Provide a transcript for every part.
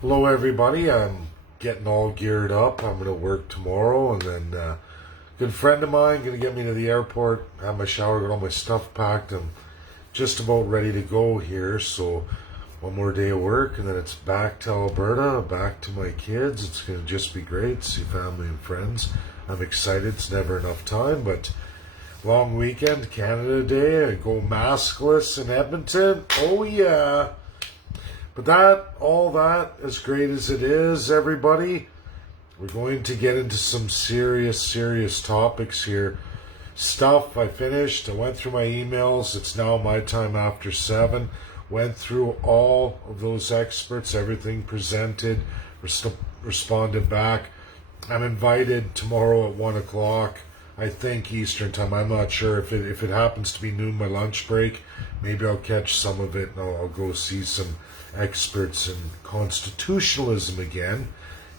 Hello, everybody. I'm getting all geared up. I'm going to work tomorrow, and then a good friend of mine going to get me to the airport, have my shower, get all my stuff packed. I'm just about ready to go here. So one more day of work, and then it's back to Alberta, back to my kids. It's going to just be great. See family and friends. I'm excited. It's never enough time, but long weekend, Canada Day. I go maskless in Edmonton. Oh yeah. But all that, as great as it is, everybody, we're going to get into some serious topics here. Stuff I finished. I went through my emails. It's now my time after 7. Went through all of those experts, everything presented, responded back. I'm invited tomorrow at 1 o'clock, I think, Eastern time. I'm not sure if it happens to be noon, my lunch break. Maybe I'll catch some of it and I'll go see some experts in constitutionalism again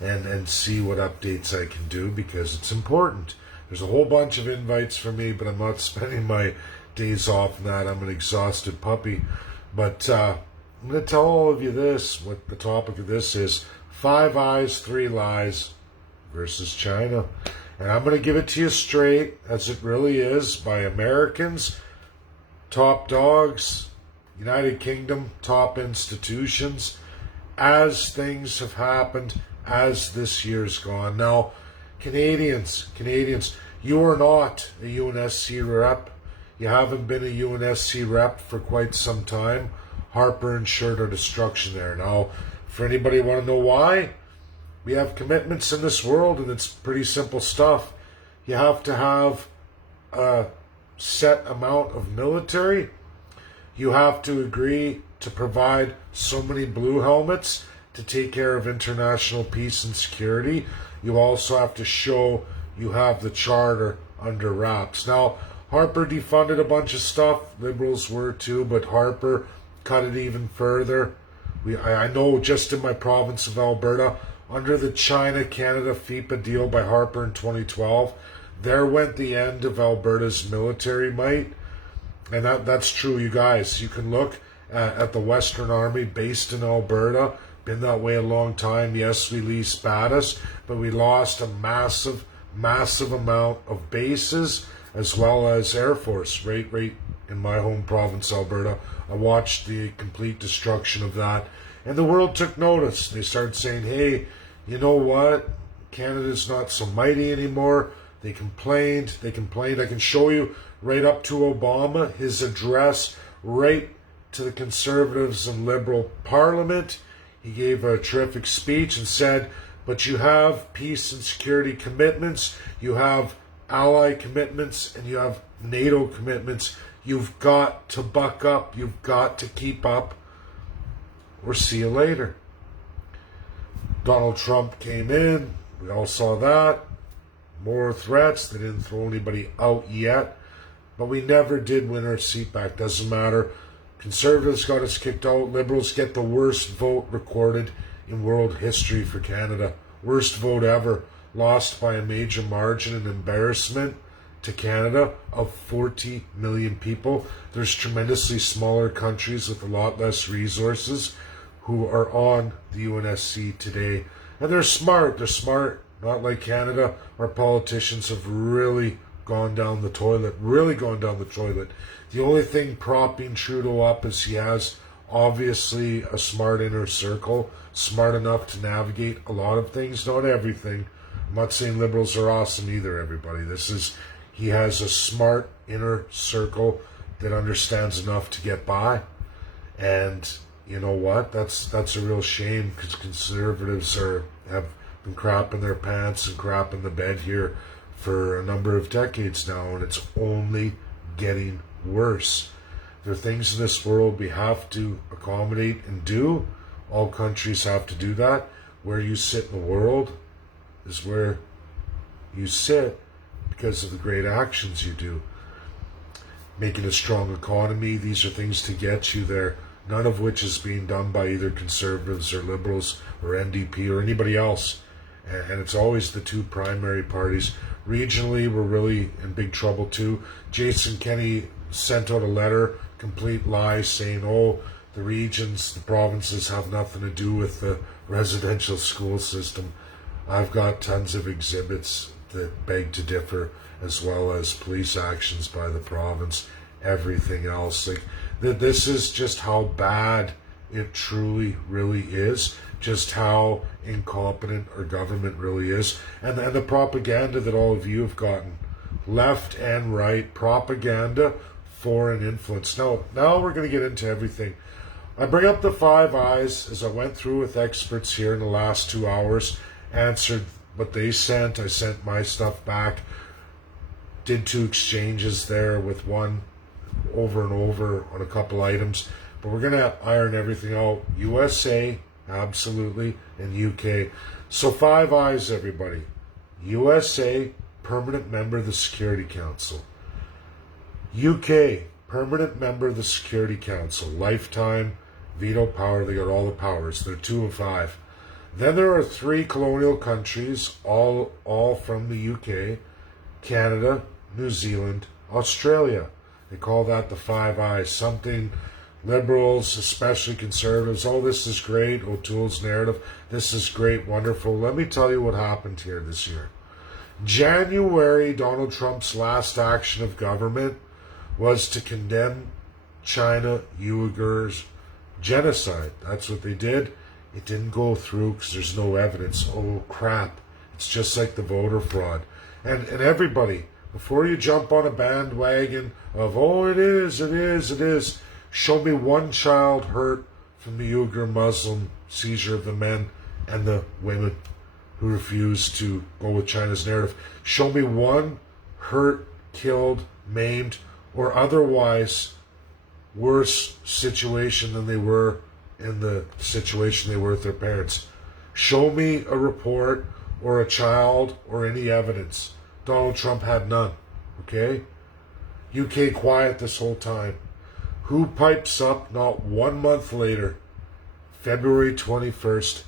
and see what updates I can do, because it's important. There's a whole bunch of invites for me, but I'm not spending my days off on that. I'm an exhausted puppy. But I'm going to tell all of you this, what the topic of this is: 5 eyes, 3 lies versus China. And I'm going to give it to you straight, as it really is, by Americans, top dogs, United Kingdom, top institutions, as things have happened, as this year's gone. Now, Canadians, you are not a UNSC rep. You haven't been a UNSC rep for quite some time. Harper ensured our destruction there. Now, for anybody want to know why, we have commitments in this world, and it's pretty simple stuff. You have to have a set amount of military. You have to agree to provide so many blue helmets to take care of international peace and security. You also have to show you have the charter under wraps. Now, Harper defunded a bunch of stuff. Liberals were too, but Harper cut it even further. I know just in my province of Alberta, under the China-Canada FIPA deal by Harper in 2012, there went the end of Alberta's military might. And that's true, you guys. You can look at the Western Army based in Alberta. Been that way a long time. Yes, we leased Battis, but we lost a massive amount of bases as well as Air Force right in my home province, Alberta. I watched the complete destruction of that. And the world took notice. They started saying, hey, you know what? Canada's not so mighty anymore. They complained. I can show you right up to Obama, his address right to the Conservatives and Liberal Parliament. He gave a terrific speech and said, but you have peace and security commitments, you have ally commitments, and you have NATO commitments. You've got to buck up. You've got to keep up, or see you later. Donald Trump came in. We all saw that. More threats. They didn't throw anybody out yet. But we never did win our seat back. Doesn't matter. Conservatives got us kicked out. Liberals get the worst vote recorded in world history for Canada. Worst vote ever. Lost by a major margin and embarrassment to Canada of 40 million people. There's tremendously smaller countries with a lot less resources who are on the UNSC today. And they're smart. They're smart. Not like Canada, our politicians have really gone down the toilet. The only thing propping Trudeau up is he has obviously a smart inner circle, smart enough to navigate a lot of things, not everything. I'm not saying Liberals are awesome either, everybody. He has a smart inner circle that understands enough to get by. And you know what? That's a real shame, because Conservatives have been crapping their pants and crapping the bed here for a number of decades now, and it's only getting worse. There are things in this world we have to accommodate and do. All countries have to do that. Where you sit in the world is where you sit because of the great actions you do. Making a strong economy, these are things to get you there, none of which is being done by either Conservatives or Liberals or NDP or anybody else. And it's always the two primary parties. Regionally, we're really in big trouble too. Jason Kenney sent out a letter, complete lie, saying, oh, the regions, the provinces have nothing to do with the residential school system. I've got tons of exhibits that beg to differ, as well as police actions by the province, everything else. Like, this is just how bad it truly really is, just how incompetent our government really is, and the propaganda that all of you have gotten, left and right propaganda, foreign influence. Now we're going to get into everything. I bring up the Five Eyes as I went through with experts here in the last 2 hours, answered what they sent. I sent my stuff back, did 2 exchanges there with one over and over on a couple items, but we're going to iron everything out. USA, absolutely, and UK. So Five Eyes, everybody. USA, permanent member of the Security Council. UK, permanent member of the Security Council. Lifetime, veto power, they got all the powers. They're 2 of 5. Then there are 3 colonial countries, all from the UK, Canada, New Zealand, Australia. They call that the Five Eyes. Something liberals, especially conservatives, oh, this is great, O'Toole's narrative, this is great, wonderful. Let me tell you what happened here this year. January, Donald Trump's last action of government was to condemn China Uyghurs genocide. That's what they did. It didn't go through because there's no evidence. Oh, crap. It's just like the voter fraud. And everybody, before you jump on a bandwagon of, oh, it is, show me one child hurt from the Uyghur Muslim seizure of the men and the women who refused to go with China's narrative. Show me one hurt, killed, maimed, or otherwise worse situation than they were in the situation they were with their parents. Show me a report or a child or any evidence. Donald Trump had none. Okay? UK quiet this whole time. Who pipes up not 1 month later, February 21st,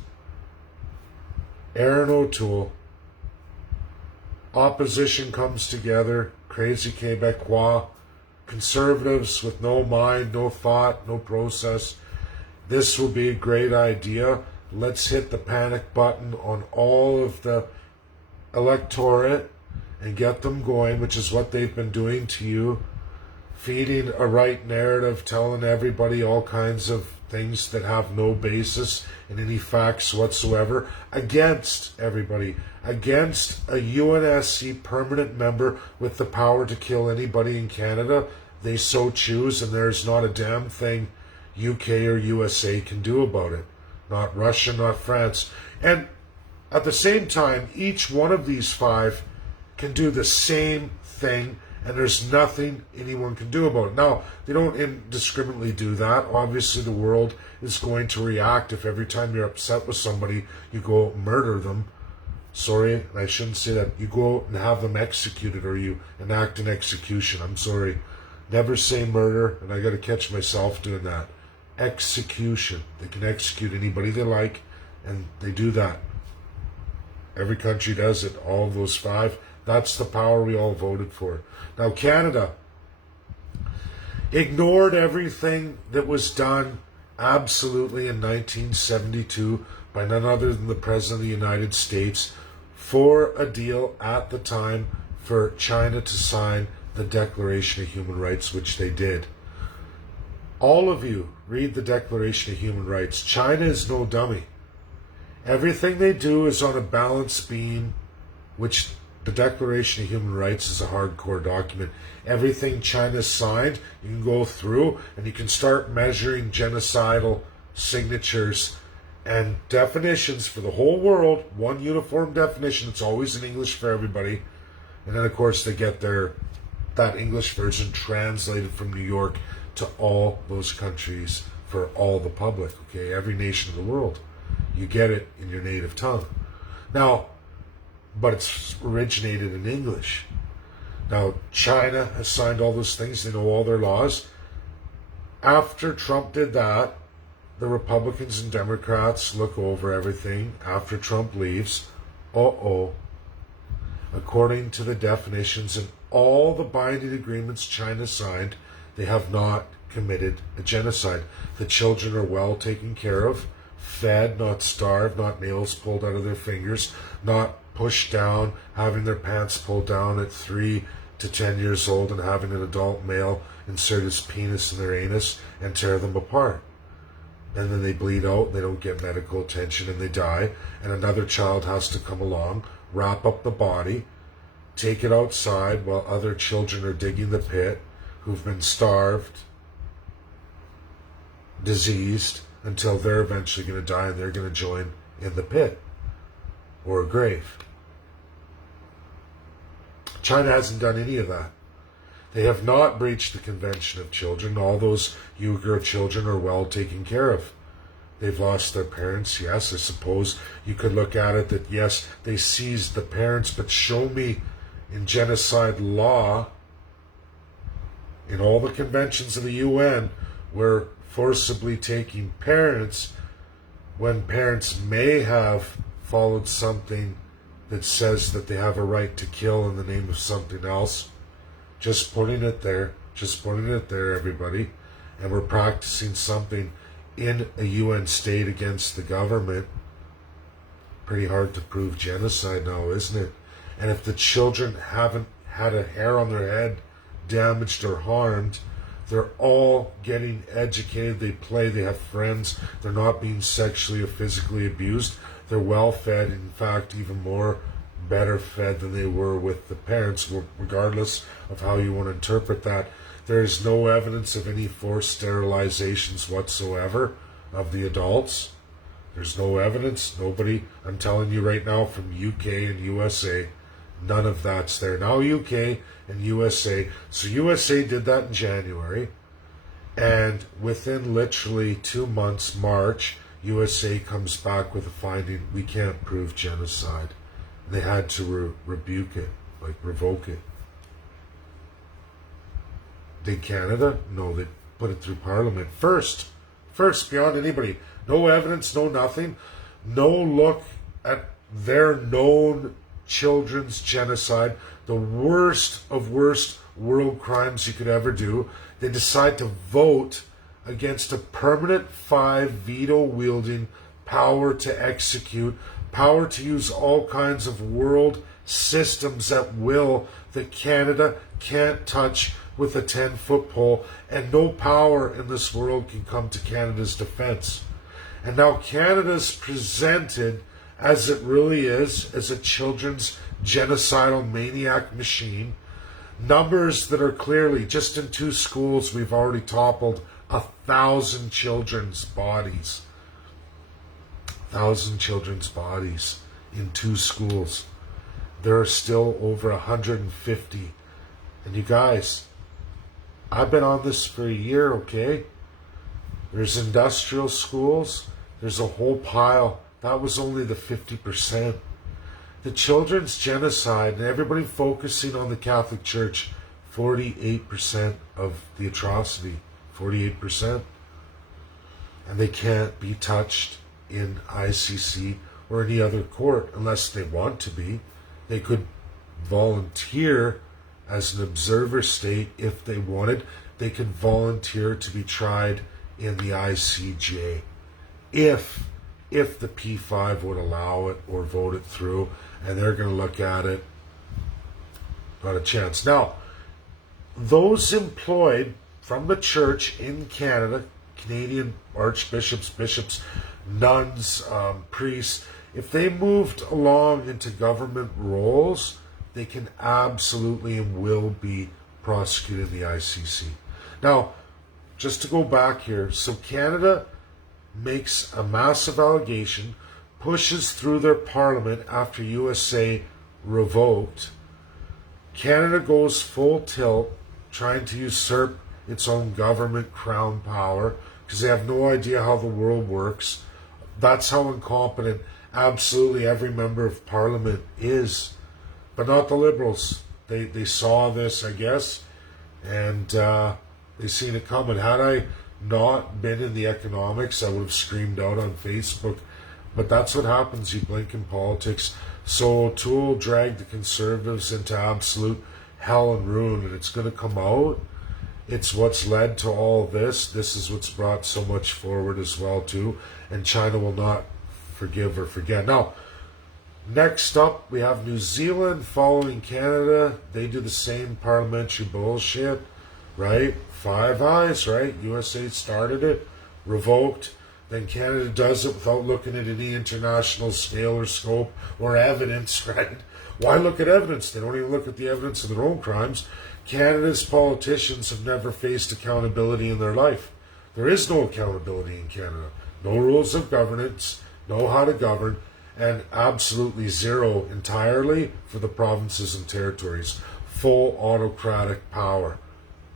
Aaron O'Toole, opposition comes together, crazy Quebecois, conservatives with no mind, no thought, no process. This will be a great idea. Let's hit the panic button on all of the electorate and get them going, which is what they've been doing to you. Feeding a right narrative, telling everybody all kinds of things that have no basis in any facts whatsoever, against everybody, against a UNSC permanent member with the power to kill anybody in Canada they so choose, and there's not a damn thing UK or USA can do about it. Not Russia, not France. And at the same time, each one of these 5 can do the same thing, and there's nothing anyone can do about it. Now, they don't indiscriminately do that. Obviously, the world is going to react if every time you're upset with somebody, you go murder them. Sorry, I shouldn't say that. You go and have them executed, or you enact an execution. I'm sorry. Never say murder, and I got to catch myself doing that. Execution. They can execute anybody they like, and they do that. Every country does it. All of those 5. That's the power we all voted for. Now, Canada ignored everything that was done absolutely in 1972 by none other than the President of the United States for a deal at the time for China to sign the Declaration of Human Rights, which they did. All of you read the Declaration of Human Rights. China is no dummy. Everything they do is on a balance beam, which the Declaration of Human Rights is a hardcore document. Everything China signed, you can go through and you can start measuring genocidal signatures and definitions for the whole world. One uniform definition. It's always in English for everybody. And then, of course, they get that English version translated from New York to all those countries for all the public. Okay, every nation of the world. You get it in your native tongue. Now, but it's originated in English. Now, China has signed all those things. They know all their laws. After Trump did that, the Republicans and Democrats look over everything. After Trump leaves, according to the definitions and all the binding agreements China signed, they have not committed a genocide. The children are well taken care of, fed, not starved, not nails pulled out of their fingers, not pushed down, having their pants pulled down at 3 to 10 years old and having an adult male insert his penis in their anus and tear them apart. And then they bleed out, they don't get medical attention, and they die. And another child has to come along, wrap up the body, take it outside while other children are digging the pit, who've been starved, diseased, until they're eventually going to die and they're going to join in the pit or a grave. China hasn't done any of that. They have not breached the Convention of Children. All those Uyghur children are well taken care of. They've lost their parents, yes. I suppose you could look at it that, yes, they seized the parents, but show me in genocide law, in all the conventions of the UN, where forcibly taking parents when parents may have followed something that says that they have a right to kill in the name of something else. Just putting it there, everybody. And we're practicing something in a UN state against the government. Pretty hard to prove genocide now, isn't it? And if the children haven't had a hair on their head damaged or harmed, they're all getting educated, they play, they have friends, they're not being sexually or physically abused, they're well fed, in fact, even more better fed than they were with the parents, regardless of how you want to interpret that. There is no evidence of any forced sterilizations whatsoever of the adults. There's no evidence, nobody, I'm telling you right now, from UK and USA, none of that's there. Now UK and USA. So USA did that in January. And within literally 2 months, March, USA comes back with a finding, we can't prove genocide. And they had to rebuke it, like revoke it. Did Canada? No, they put it through Parliament. First, beyond anybody. No evidence, no nothing. No look at their known children's genocide, the worst of worst world crimes you could ever do. They decide to vote against a permanent 5 veto-wielding power to execute, power to use all kinds of world systems at will that Canada can't touch with a 10-foot pole, and no power in this world can come to Canada's defense. And now Canada's presented as it really is, as a children's genocidal maniac machine. Numbers that are clearly, just in 2 schools, we've already toppled 1,000 children's bodies. 1,000 children's bodies in 2 schools. There are still over 150. And you guys, I've been on this for a year, okay? There's industrial schools. There's a whole pile. That was only the 50%. The children's genocide, and everybody focusing on the Catholic Church, 48% of the atrocity. 48%. And they can't be touched in ICC or any other court unless they want to be. They could volunteer as an observer state if they wanted. They could volunteer to be tried in the ICJ if the P5 would allow it or vote it through, and they're going to look at it. Not a chance. Now, those employed from the church in Canada, Canadian archbishops, bishops, nuns, priests, if they moved along into government roles, they can absolutely and will be prosecuted in the ICC. Now, just to go back here, so Canada makes a massive allegation, pushes through their parliament after USA revoked. Canada goes full tilt, trying to usurp its own government crown power, because they have no idea how the world works. That's how incompetent absolutely every member of parliament is. But not the Liberals. They saw this, I guess, and they seen it coming. Had I not been in the economics, I would have screamed out on Facebook. But that's what happens. You blink in politics. So O'Toole dragged the Conservatives into absolute hell and ruin, and it's going to come out. It's what's led to all this. This is what's brought so much forward as well too. And China will not forgive or forget. Now, next up, we have New Zealand following Canada. They do the same parliamentary bullshit, right? Five Eyes, right? USA started it, revoked. Then Canada does it without looking at any international scale or scope or evidence, right? Why look at evidence? They don't even look at the evidence of their own crimes. Canada's politicians have never faced accountability in their life. There is no accountability in Canada. No rules of governance, no how to govern, and absolutely zero entirely for the provinces and territories. Full autocratic power.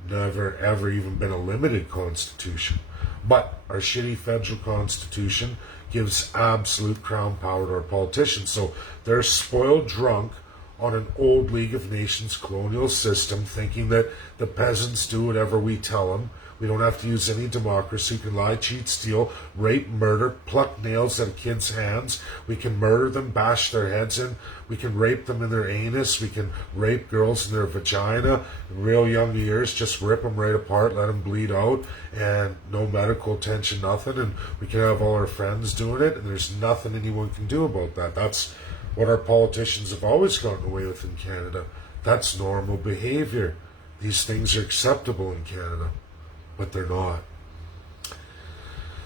Never ever even been a limited constitution. But our shitty federal constitution gives absolute crown power to our politicians. So they're spoiled drunk on an old League of Nations colonial system, thinking that the peasants do whatever we tell them. We don't have to use any democracy. We can lie, cheat, steal, rape, murder, pluck nails out of kids' hands. We can murder them, bash their heads in. We can rape them in their anus. We can rape girls in their vagina in real young years. Just rip them right apart, let them bleed out, and no medical attention, nothing. And we can have all our friends doing it, and there's nothing anyone can do about that. That's what our politicians have always gotten away with in Canada. That's normal behavior. These things are acceptable in Canada. But they're not.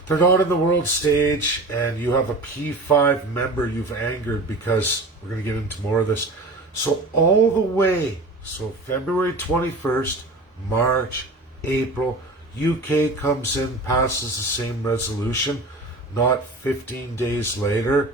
They're not in the world stage, and you have a P5 member you've angered because we're going to get into more of this. So all the way, so February 21st, March, April, UK comes in, passes the same resolution. Not 15 days later,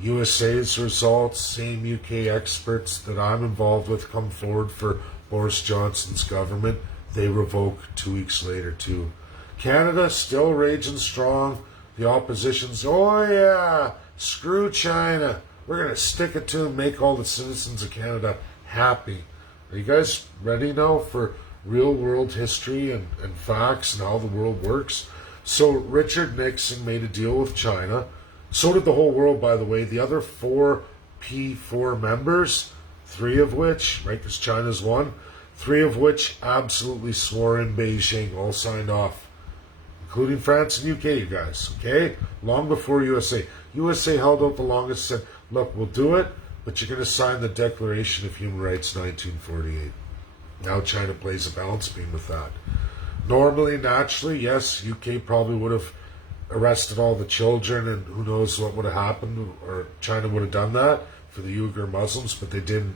USA's results, same UK experts that I'm involved with come forward for Boris Johnson's government. They revoke 2 weeks later too. Canada still raging strong. The opposition's, oh yeah, screw China. We're going to stick it to them, make all the citizens of Canada happy. Are you guys ready now for real world history and facts and how the world works? So Richard Nixon made a deal with China. So did the whole world, by the way. The other four P4 members, three of which, right, because China's one, three of which absolutely swore in Beijing, all signed off, including France and UK, you guys, okay? Long before USA. USA held out the longest, said, look, we'll do it, but you're going to sign the Declaration of Human Rights 1948. Now China plays a balance beam with that. Normally, naturally, yes, UK probably would have arrested all the children, and who knows what would have happened, or China would have done that for the Uyghur Muslims, but they didn't.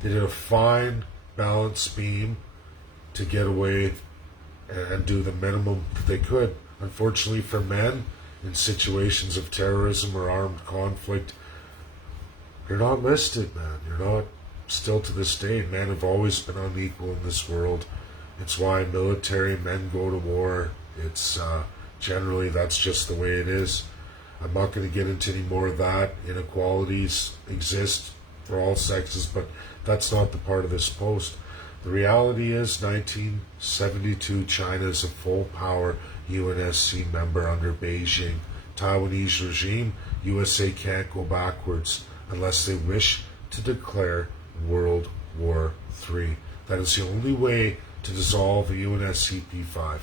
They did a fine balance beam to get away and do the minimum that they could. Unfortunately for men, in situations of terrorism or armed conflict, you're not listed, man. You're not. Still to this day, men have always been unequal in this world. It's why military men go to war. It's generally, that's just the way it is. I'm not going to get into any more of that. Inequalities exist for all sexes, but that's not the part of this post. The reality is 1972, China is a full power UNSC member under Beijing. Taiwanese regime, USA can't go backwards unless they wish to declare World War III. That is the only way to dissolve the UNSC P5.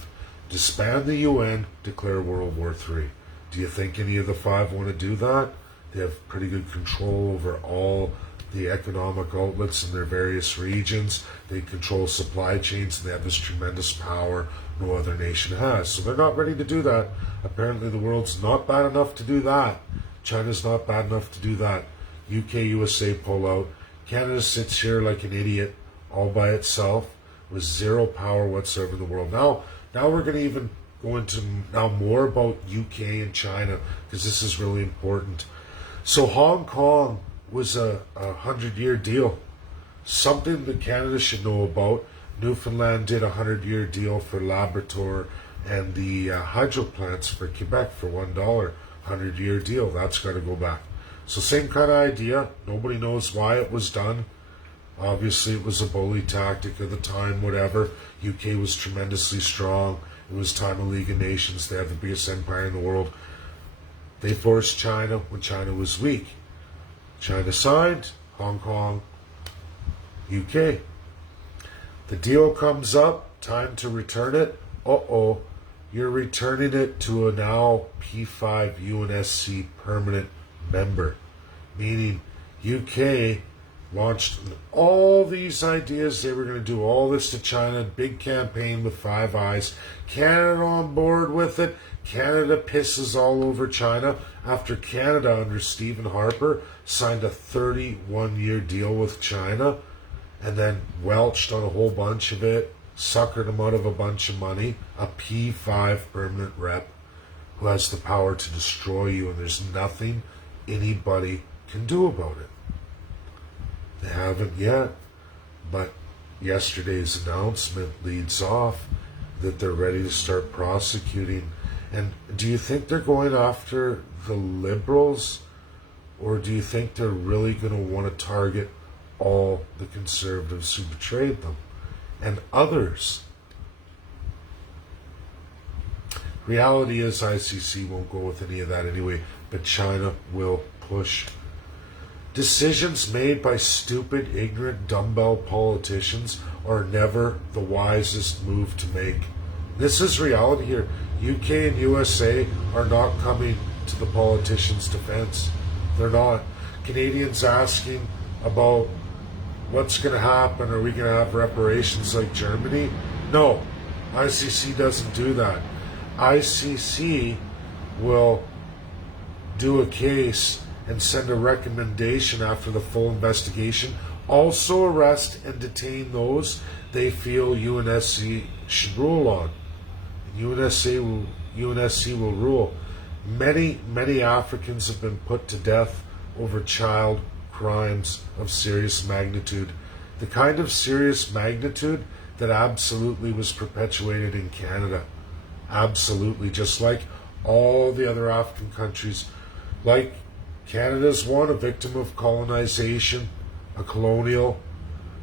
Disband the UN, declare World War III. Do you think any of the five want to do that? They have pretty good control over all the economic outlets in their various regions. They control supply chains, and they have this tremendous power no other nation has. So they're not ready to do that. Apparently the world's not bad enough to do that. China's not bad enough to do that. UK, USA pull out. Canada sits here like an idiot all by itself with zero power whatsoever in the world. Now we're going to even go into now more about UK and China, because this is really important. So Hong Kong was a 100-year deal, something that Canada should know about. Newfoundland did a 100-year deal for Labrador, and the hydro plants for Quebec for $1, 100-year deal. That's got to go back. So same kind of idea. Nobody knows why it was done. Obviously, it was a bully tactic of the time, whatever. UK was tremendously strong. It was time of League of Nations. They had the biggest empire in the world. They forced China when China was weak. China signed, Hong Kong, UK. The deal comes up. time to return it? Uh-oh. You're returning it to a now P5 UNSC permanent member. Meaning UK launched all these ideas. They were going to do all this to China. Big campaign with Five Eyes. Canada on board with it. Canada pisses all over China after Canada under Stephen Harper signed a 31-year deal with China and then welched on a whole bunch of it, suckered them out of a bunch of money. A P5 permanent rep who has the power to destroy you, and there's nothing anybody can do about it. They haven't yet, but yesterday's announcement leads off that they're ready to start prosecuting. And do you think they're going after the Liberals, or do you think they're really going to want to target all the Conservatives who betrayed them and others? Reality is ICC won't go with any of that anyway, but China will push. Decisions made by stupid, ignorant, dumbbell politicians are never the wisest move to make. This is reality here. UK and USA are not coming to the politicians' defense. They're not. Canadians asking about what's going to happen. Are we going to have reparations like Germany? No. ICC doesn't do that. ICC will do a case and send a recommendation after the full investigation. Also arrest and detain those they feel UNSC should rule on. UNSC will rule. Many Africans have been put to death over child crimes of serious magnitude. The kind of serious magnitude that absolutely was perpetuated in Canada. Absolutely. Just like all the other African countries. Like Canada's one, a victim of colonization, a colonial.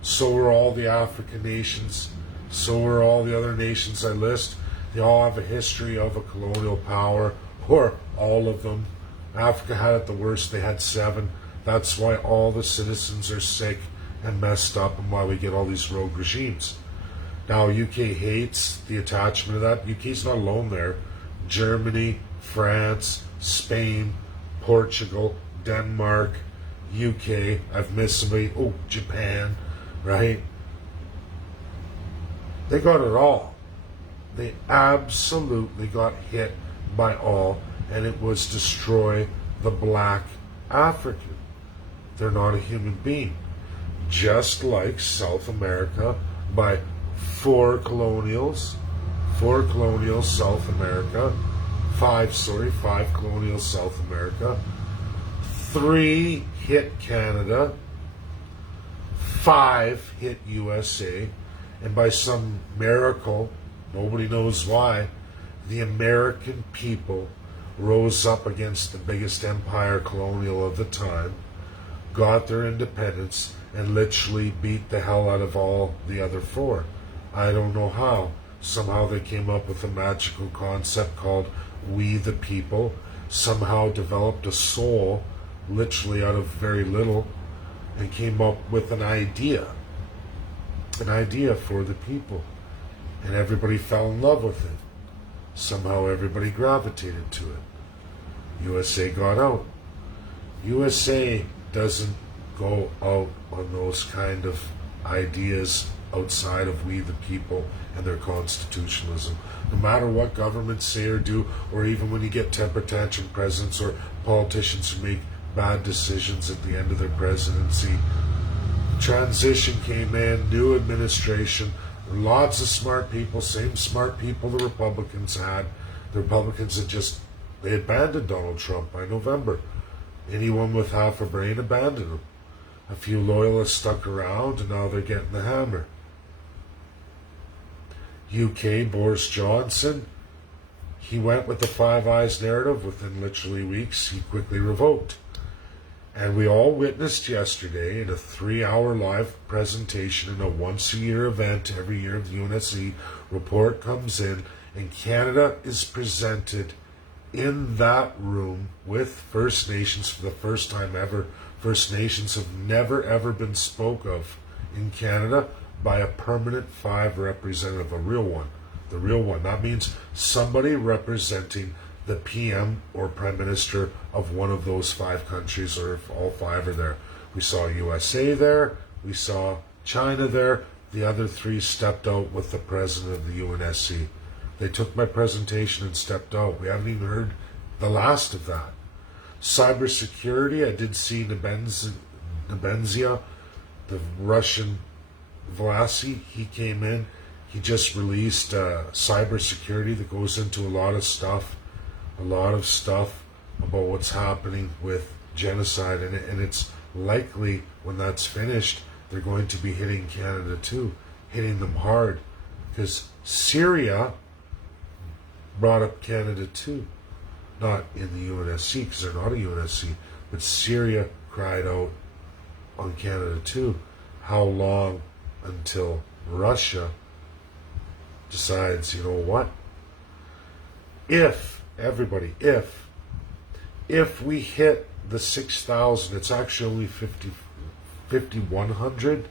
So are all the African nations. So are all the other nations I list. They all have a history of a colonial power, or all of them. Africa had it the worst. They had 7. That's why all the citizens are sick and messed up, and why we get all these rogue regimes. Now, UK hates the attachment of that. UK's not alone there. Germany, France, Spain, Portugal, Denmark, UK. I've missed somebody. Oh, Japan, right? They got it all. They absolutely got hit by all, and it was destroy the black African. They're not a human being. Just like South America by 4 colonials South America, 5 colonials South America, 3 hit Canada, 5 hit USA, and by some miracle, nobody knows why, the American people rose up against the biggest empire colonial of the time, got their independence, and literally beat the hell out of all the other 4. I don't know how. Somehow they came up with a magical concept called We the People, somehow developed a soul literally out of very little, and came up with an idea for the people. And everybody fell in love with it. Somehow everybody gravitated to it. USA got out. USA doesn't go out on those kind of ideas outside of We the People and their constitutionalism. No matter what governments say or do, or even when you get temper tantrum presidents or politicians who make bad decisions at the end of their presidency. Transition came in, new administration, lots of smart people, same smart people the Republicans had. The Republicans they abandoned Donald Trump by November. Anyone with half a brain abandoned him. A few loyalists stuck around, and now they're getting the hammer. UK, Boris Johnson, he went with the Five Eyes narrative. Within literally weeks, he quickly revoked. And we all witnessed yesterday in a 3-hour live presentation in a once-a-year event, every year the UNSC report comes in, and Canada is presented in that room with First Nations for the first time ever. First Nations have never ever been spoke of in Canada by a permanent 5 representative, a real one. The real one. That means somebody representing the PM or Prime Minister of one of those 5 countries, or if all 5 are there. We saw USA there, we saw China there, the other 3 stepped out with the president of the UNSC. They took my presentation and stepped out. We haven't even heard the last of that. Cybersecurity, I did see Nebenzia, the Russian Vlasy, he came in. He just released cybersecurity that goes into a lot of stuff about what's happening with genocide. And it's likely when that's finished, they're going to be hitting Canada too, hitting them hard. Because Syria brought up Canada too. Not in the UNSC, because they're not a UNSC, but Syria cried out on Canada too. How long until Russia decides, you know what? If we hit the 6,000, it's actually only 5,100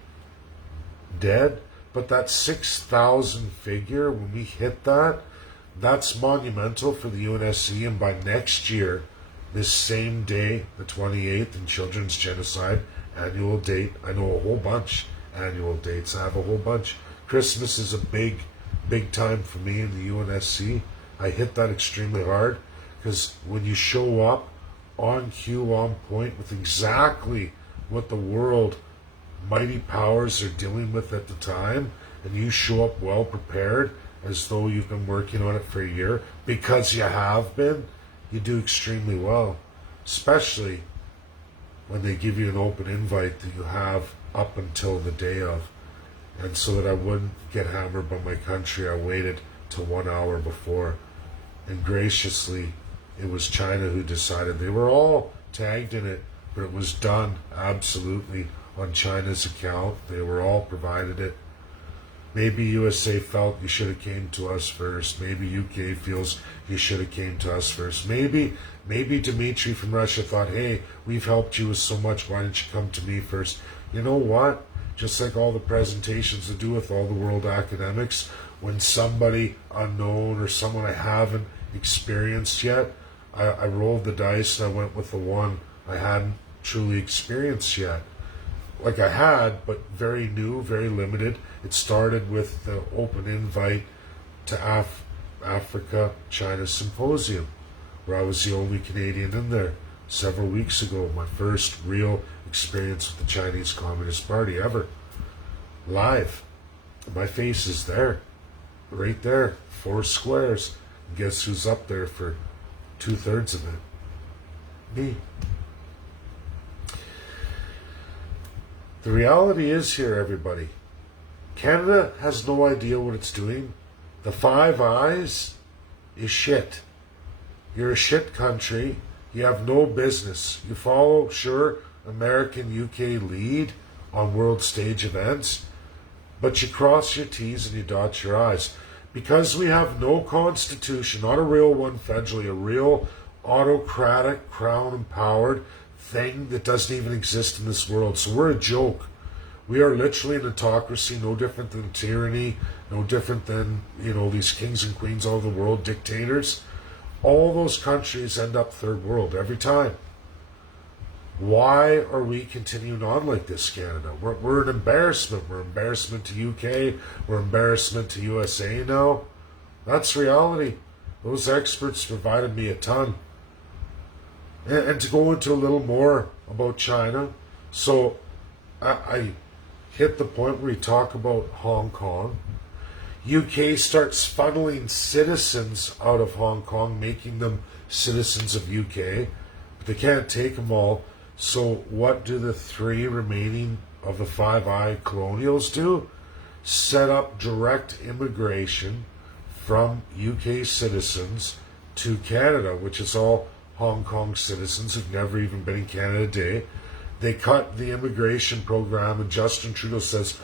dead, but that 6,000 figure, when we hit that, that's monumental for the UNSC. And by next year, this same day, the 28th, in Children's Genocide annual date, I know a whole bunch annual dates. I have a whole bunch. Christmas is a big time for me in the UNSC. I hit that extremely hard because when you show up on cue, on point with exactly what the world mighty powers are dealing with at the time, and you show up well prepared as though you've been working on it for a year, because you have been, you do extremely well. Especially when they give you an open invite that you have up until the day of. And so that I wouldn't get hammered by my country, I waited till 1 hour before. And graciously, it was China who decided. They were all tagged in it, but it was done absolutely on China's account. They were all provided it. Maybe USA felt you should have came to us first. Maybe UK feels you should have came to us first. Maybe Dmitry from Russia thought, hey, we've helped you with so much, why didn't you come to me first? You know what? Just like all the presentations to do with all the world academics, when somebody unknown or someone I haven't experienced yet, I rolled the dice and I went with the one I hadn't truly experienced yet. Like I had, but very new, very limited. It started with the open invite to Africa China Symposium, where I was the only Canadian in there several weeks ago. My first real experience with the Chinese Communist Party ever. Live. My face is there. Right there. 4 squares. And guess who's up there for 2/3 of it? Me. The reality is here, everybody. Canada has no idea what it's doing. The Five Eyes is shit. You're a shit country. You have no business. You follow, sure, American, UK lead on world stage events, but you cross your T's and you dot your I's. Because we have no constitution, not a real one federally, a real autocratic, crown-empowered thing that doesn't even exist in this world. So we're a joke. We are literally an autocracy, no different than tyranny, no different than, these kings and queens all over the world, dictators. All those countries end up third world every time. Why are we continuing on like this, Canada? We're an embarrassment. We're embarrassment to UK. We're embarrassment to USA now. That's reality. Those experts provided me a ton. And to go into a little more about China, so I hit the point where we talk about Hong Kong. UK starts funneling citizens out of Hong Kong, making them citizens of UK, but they can't take them all. So what do the 3 remaining of the Five Eye colonials do? Set up direct immigration from UK citizens to Canada, which is all Hong Kong citizens who've never even been in Canada a day. They cut the immigration program, and Justin Trudeau says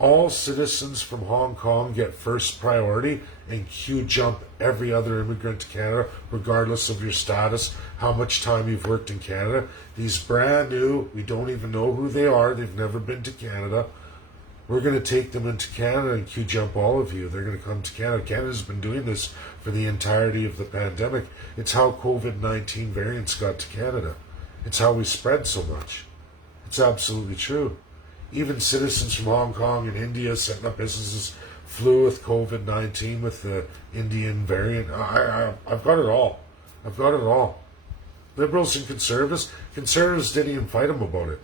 all citizens from Hong Kong get first priority, and queue jump every other immigrant to Canada, regardless of your status, how much time you've worked in Canada. These brand new, we don't even know who they are, they've never been to Canada. We're going to take them into Canada and Q-jump all of you. They're going to come to Canada. Canada's been doing this for the entirety of the pandemic. It's how COVID-19 variants got to Canada. It's how we spread so much. It's absolutely true. Even citizens from Hong Kong and India setting up businesses flew with COVID-19 with the Indian variant. I've got it all. I've got it all. Liberals and conservatives didn't even fight them about it.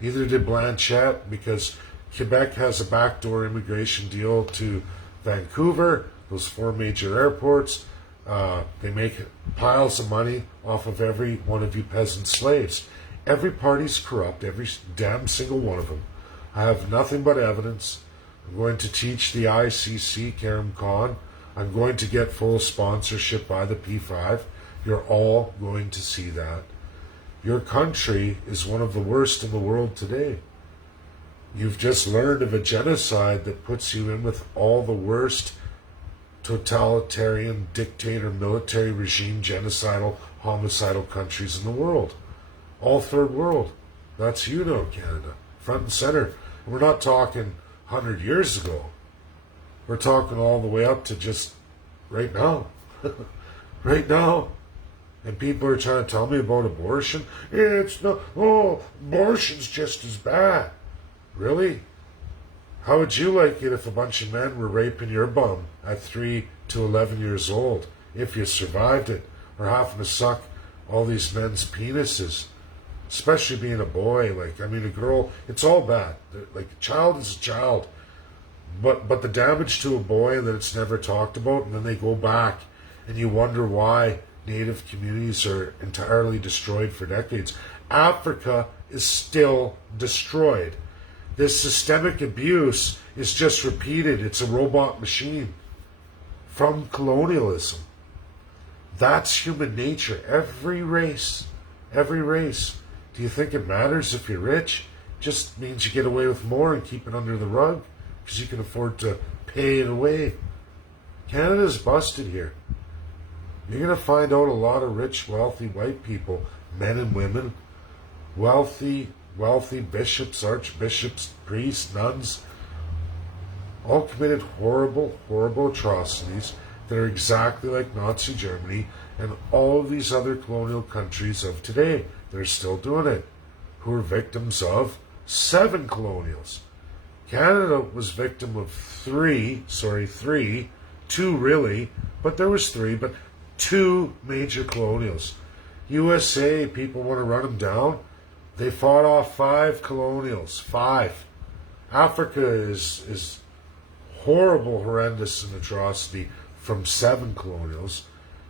Neither did Blanchette, because Quebec has a backdoor immigration deal to Vancouver, those 4 major airports. They make piles of money off of every one of you peasant slaves. Every party's corrupt, every damn single one of them. I have nothing but evidence. I'm going to teach the ICC, Karim Khan. I'm going to get full sponsorship by the P5. You're all going to see that. Your country is one of the worst in the world today. You've just learned of a genocide that puts you in with all the worst totalitarian, dictator, military regime, genocidal, homicidal countries in the world. All third world. That's you now, Canada. Front and center. And we're not talking 100 years ago. We're talking all the way up to just right now. Right now. And people are trying to tell me about abortion. It's not, abortion's just as bad. Really? How would you like it if a bunch of men were raping your bum at 3 to 11 years old, if you survived it, or having to suck all these men's penises? Especially being a boy, a girl, it's all bad. Like, a child is a child. But the damage to a boy that it's never talked about, and then they go back, and you wonder why Native communities are entirely destroyed for decades. Africa is still destroyed. This systemic abuse is just repeated. It's a robot machine from colonialism. That's human nature. Every race. Do you think it matters if you're rich? It just means you get away with more and keep it under the rug because you can afford to pay it away. Canada's busted here. You're going to find out a lot of rich, wealthy white people, men and women, wealthy bishops, archbishops, priests, nuns, all committed horrible, horrible atrocities that are exactly like Nazi Germany and all of these other colonial countries of today that are still doing it, who are victims of 7 colonials. Canada was victim of 3, 2 really, but there was 3, but 2 major colonials. USA, people want to run them down. They fought off 5 colonials. 5. Africa is horrible, horrendous, and atrocity from 7 colonials.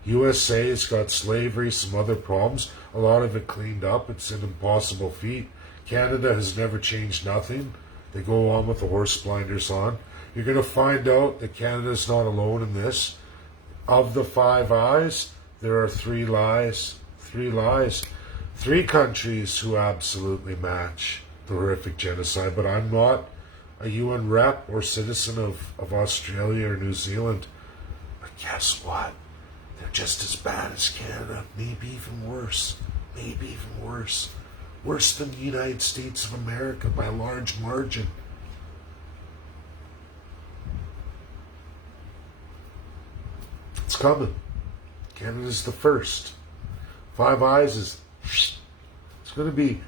USA's got slavery, some other problems. A lot of it cleaned up. It's an impossible feat. Canada has never changed nothing. They go on with the horse blinders on. You're going to find out that Canada's not alone in this. Of the 5 eyes, there are 3 lies. 3 lies. 3 countries who absolutely match the horrific genocide. But I'm not a UN rep or citizen of Australia or New Zealand. But guess what? They're just as bad as Canada. Maybe even worse. Maybe even worse. Worse than the United States of America by a large margin. It's coming. Canada's the first. 5 Eyes is... It's going to be...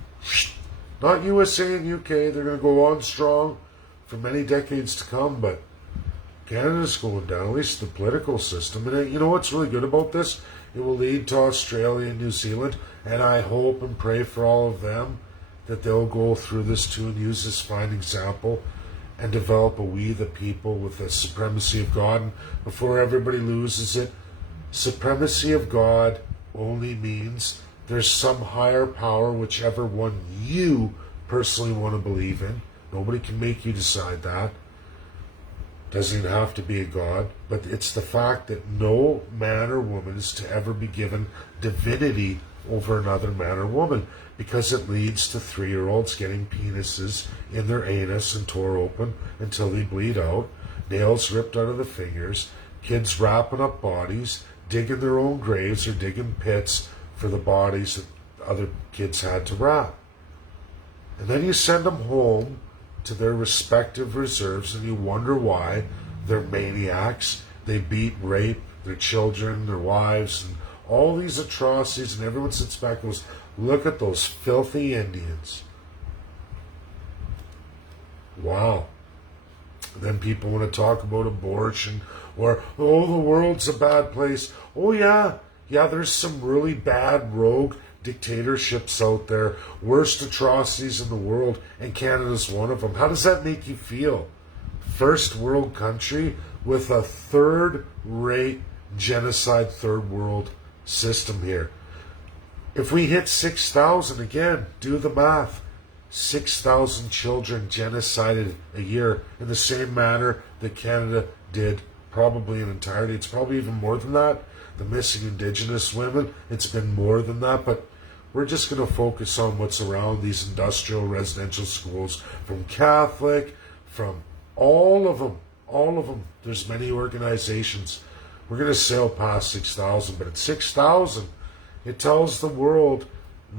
Not USA and UK. They're going to go on strong for many decades to come, but Canada's going down, at least the political system. And you know what's really good about this? It will lead to Australia and New Zealand, and I hope and pray for all of them that they'll go through this too and use this fine example and develop a we the people with the supremacy of God. And before everybody loses it, supremacy of God only means there's some higher power, whichever one you personally want to believe in. Nobody can make you decide that. Doesn't even have to be a God, but it's the fact that no man or woman is to ever be given divinity over another man or woman, because it leads to 3-year-olds getting penises in their anus and tore open until they bleed out, nails ripped out of the fingers, kids wrapping up bodies, digging their own graves or digging pits for the bodies that other kids had to wrap. And then you send them home to their respective reserves, and you wonder why they're maniacs. They beat, rape their children, their wives, and all these atrocities, and everyone sits back and goes, look at those filthy Indians. Wow. Then people want to talk about abortion, or, oh, the world's a bad place. Oh, yeah, there's some really bad rogue dictatorships out there, worst atrocities in the world, and Canada's one of them. How does that make you feel? First world country with a third-rate genocide, third world system here. If we hit 6,000, again, do the math. 6,000 children genocided a year in the same manner that Canada did probably in entirety. It's probably even more than that. The missing Indigenous women, it's been more than that. But we're just going to focus on what's around these industrial residential schools, from Catholic, from all of them. All of them. There's many organizations. We're going to sail past 6,000, but at 6,000, it tells the world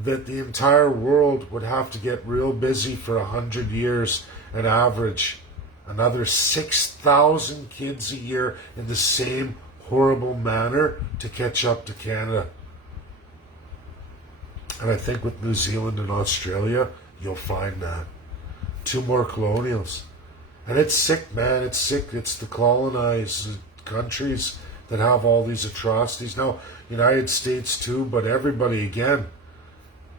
that the entire world would have to get real busy for 100 years and average another 6,000 kids a year in the same horrible manner to catch up to Canada. And I think with New Zealand and Australia, you'll find that. 2 more colonials. And it's sick, man. It's sick. It's the colonized countries that have all these atrocities. Now, United States too, but everybody, again,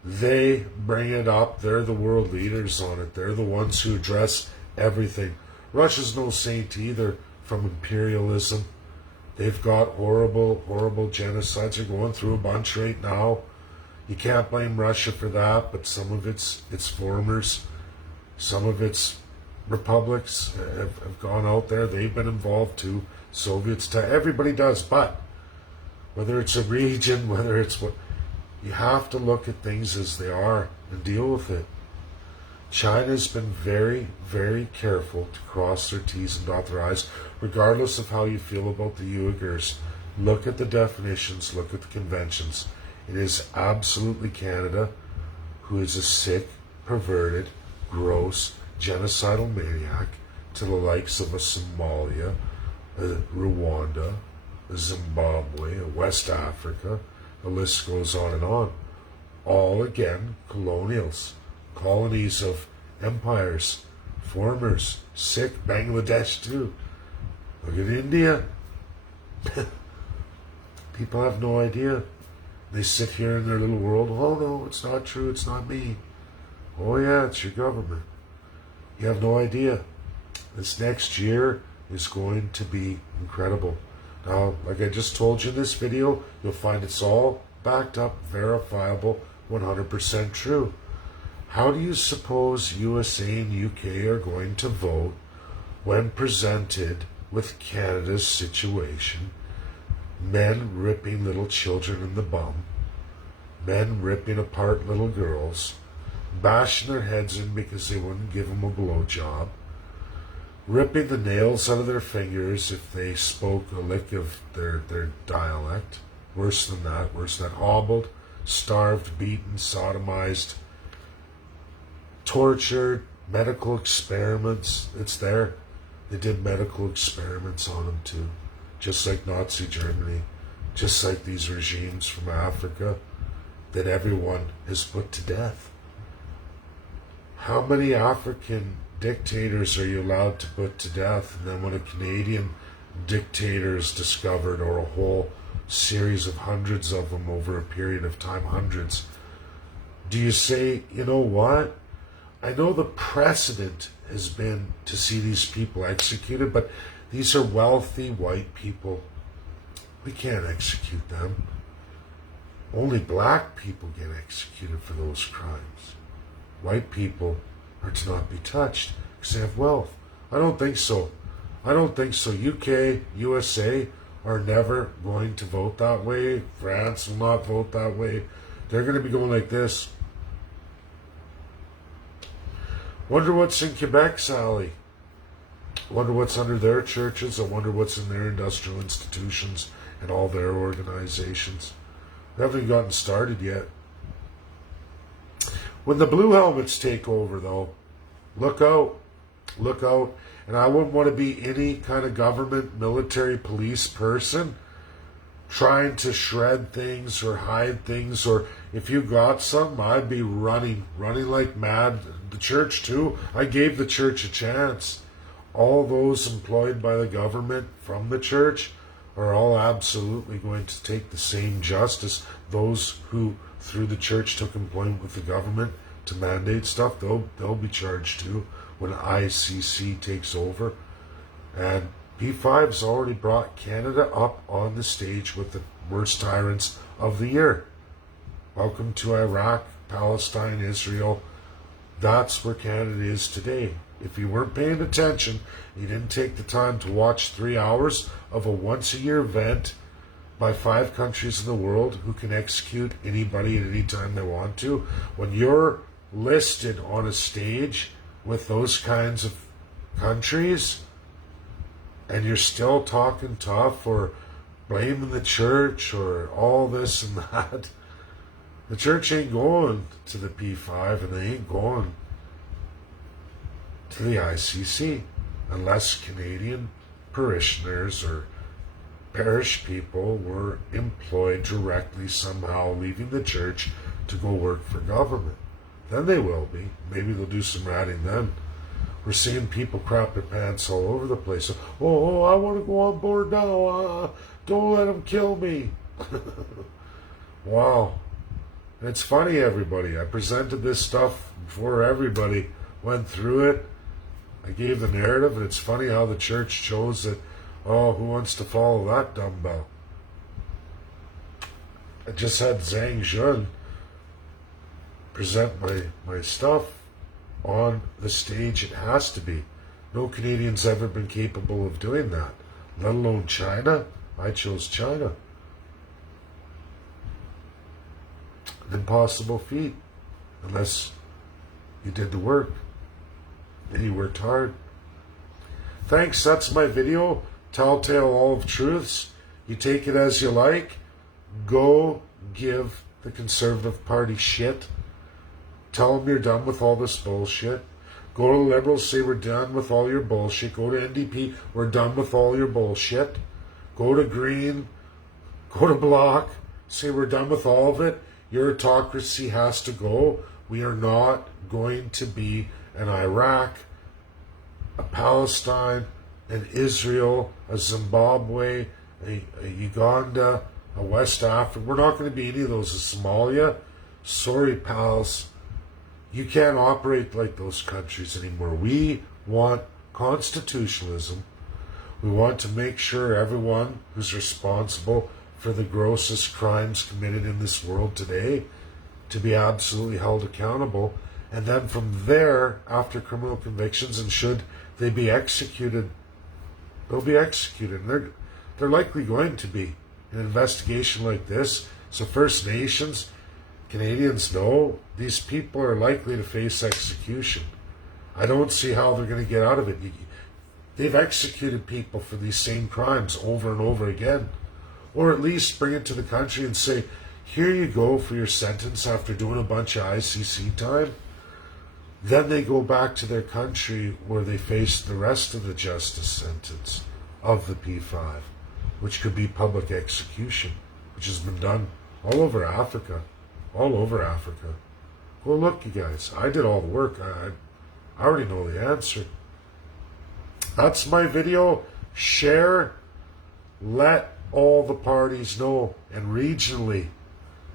they bring it up. They're the world leaders on it. They're the ones who address everything. Russia's no saint either from imperialism. They've got horrible, horrible genocides. They're going through a bunch right now. You can't blame Russia for that, but some of its formers, some of its republics have gone out there. They've been involved too. Soviets, everybody does. But whether it's a region, whether it's what, you have to look at things as they are and deal with it. China's been very, very careful to cross their T's and dot their I's, regardless of how you feel about the Uyghurs. Look at the definitions, look at the conventions. It is absolutely Canada who is a sick, perverted, gross, genocidal maniac to the likes of a Somalia, a Rwanda, a Zimbabwe, a West Africa. The list goes on and on. All, again, colonials, colonies of empires, formers, sick, Bangladesh too. Look at India. People have no idea. They sit here in their little world. Oh no, it's not true, it's not me. Oh yeah, it's your government. You have no idea. This next year is going to be incredible. Now, like I just told you in this video, you'll find it's all backed up, verifiable, 100% true. How do you suppose USA and UK are going to vote when presented with Canada's situation? Men ripping little children in the bum, men ripping apart little girls, bashing their heads in because they wouldn't give them a blowjob, ripping the nails out of their fingers if they spoke a lick of their dialect. Worse than that, hobbled, starved, beaten, sodomized, tortured, medical experiments. It's there. They did medical experiments on them too. Just like Nazi Germany, just like these regimes from Africa that everyone is put to death. How many African dictators are you allowed to put to death? And then when a Canadian dictator is discovered, or a whole series of hundreds of them over a period of time, hundreds, do you say, you know what? I know the precedent has been to see these people executed, but these are wealthy white people. We can't execute them. Only black people get executed for those crimes. White people are to not be touched because they have wealth. I don't think so. UK, USA are never going to vote that way. France will not vote that way. They're going to be going like this. Wonder what's in Quebec, Sally. Wonder what's under their churches. I wonder what's in their industrial institutions and all their organizations. We haven't gotten started yet. When the blue helmets take over, though, look out. look out. And I wouldn't want to be any kind of government, military, police person trying to shred things or hide things. Or if you got something, I'd be running like mad. The church too. I gave the church a chance. All those employed by the government from the church are all absolutely going to take the same justice. Those who through the church took employment with the government to mandate stuff, they'll be charged too when ICC takes over. And P5's already brought Canada up on the stage with the worst tyrants of the year. Welcome to Iraq, Palestine, Israel. That's where Canada is today. If you weren't paying attention, you didn't take the time to watch 3 hours of a once-a-year event by 5 countries in the world who can execute anybody at any time they want to. When you're listed on a stage with those kinds of countries and you're still talking tough or blaming the church or all this and that, the church ain't going to the P5 and they ain't going to the ICC unless Canadian parishioners or parish people were employed directly somehow, leaving the church to go work for government. Then they will be. Maybe they'll do some ratting then. We're seeing people crap their pants all over the place. Oh, I want to go on board now. Don't let them kill me. Wow. And it's funny, everybody. I presented this stuff before everybody went through it. I gave the narrative, and it's funny how the church chose that. Oh, who wants to follow that dumbbell? I just had Zhang Jun present my stuff on the stage. It has to be. No Canadian's ever been capable of doing that, let alone China. I chose China. An impossible feat, unless you did the work and you worked hard. Thanks, that's my video. Telltale all of truths. You take it as you like. Go give the Conservative Party shit. Tell them you're done with all this bullshit. Go to the Liberals, say we're done with all your bullshit. Go to NDP, we're done with all your bullshit. Go to Green, go to Bloc, say we're done with all of it. Your autocracy has to go. We are not going to be an Iraq, a Palestine, an Israel, a Zimbabwe, a Uganda, a West Africa. We're not going to be any of those. A Somalia. Sorry, pals. You can't operate like those countries anymore. We want constitutionalism. We want to make sure everyone who's responsible for the grossest crimes committed in this world today to be absolutely held accountable. And then from there, after criminal convictions, and should they be executed, they'll be executed. And they're likely going to be. An investigation like this. So First Nations, Canadians know these people are likely to face execution. I don't see how they're going to get out of it. They've executed people for these same crimes over and over again. Or at least bring it to the country and say, here you go for your sentence after doing a bunch of ICC time. Then they go back to their country where they face the rest of the justice sentence of the P5, which could be public execution, which has been done all over Africa. All over Africa. Well, look, you guys, I did all the work. I already know the answer. That's my video. Share. Let all the parties know. And regionally,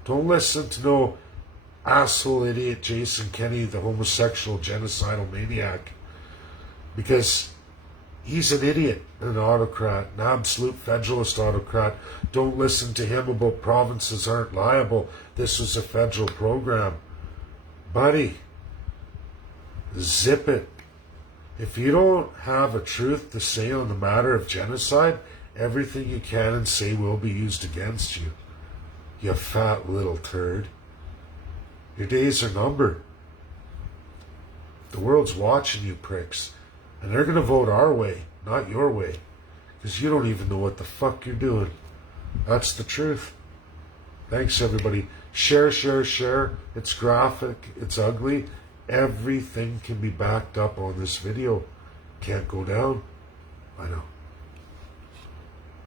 don't listen to no asshole idiot Jason Kenney, the homosexual genocidal maniac, because he's an idiot, an autocrat, an absolute federalist autocrat. Don't listen to him about provinces aren't liable. This was a federal program. Buddy, zip it. If you don't have a truth to say on the matter of genocide, everything you can and say will be used against you. You fat little turd. Your days are numbered. The world's watching you pricks. And they're going to vote our way, not your way. Because you don't even know what the fuck you're doing. That's the truth. Thanks, everybody. Share, share, share. It's graphic. It's ugly. Everything can be backed up on this video. can't go down. I know.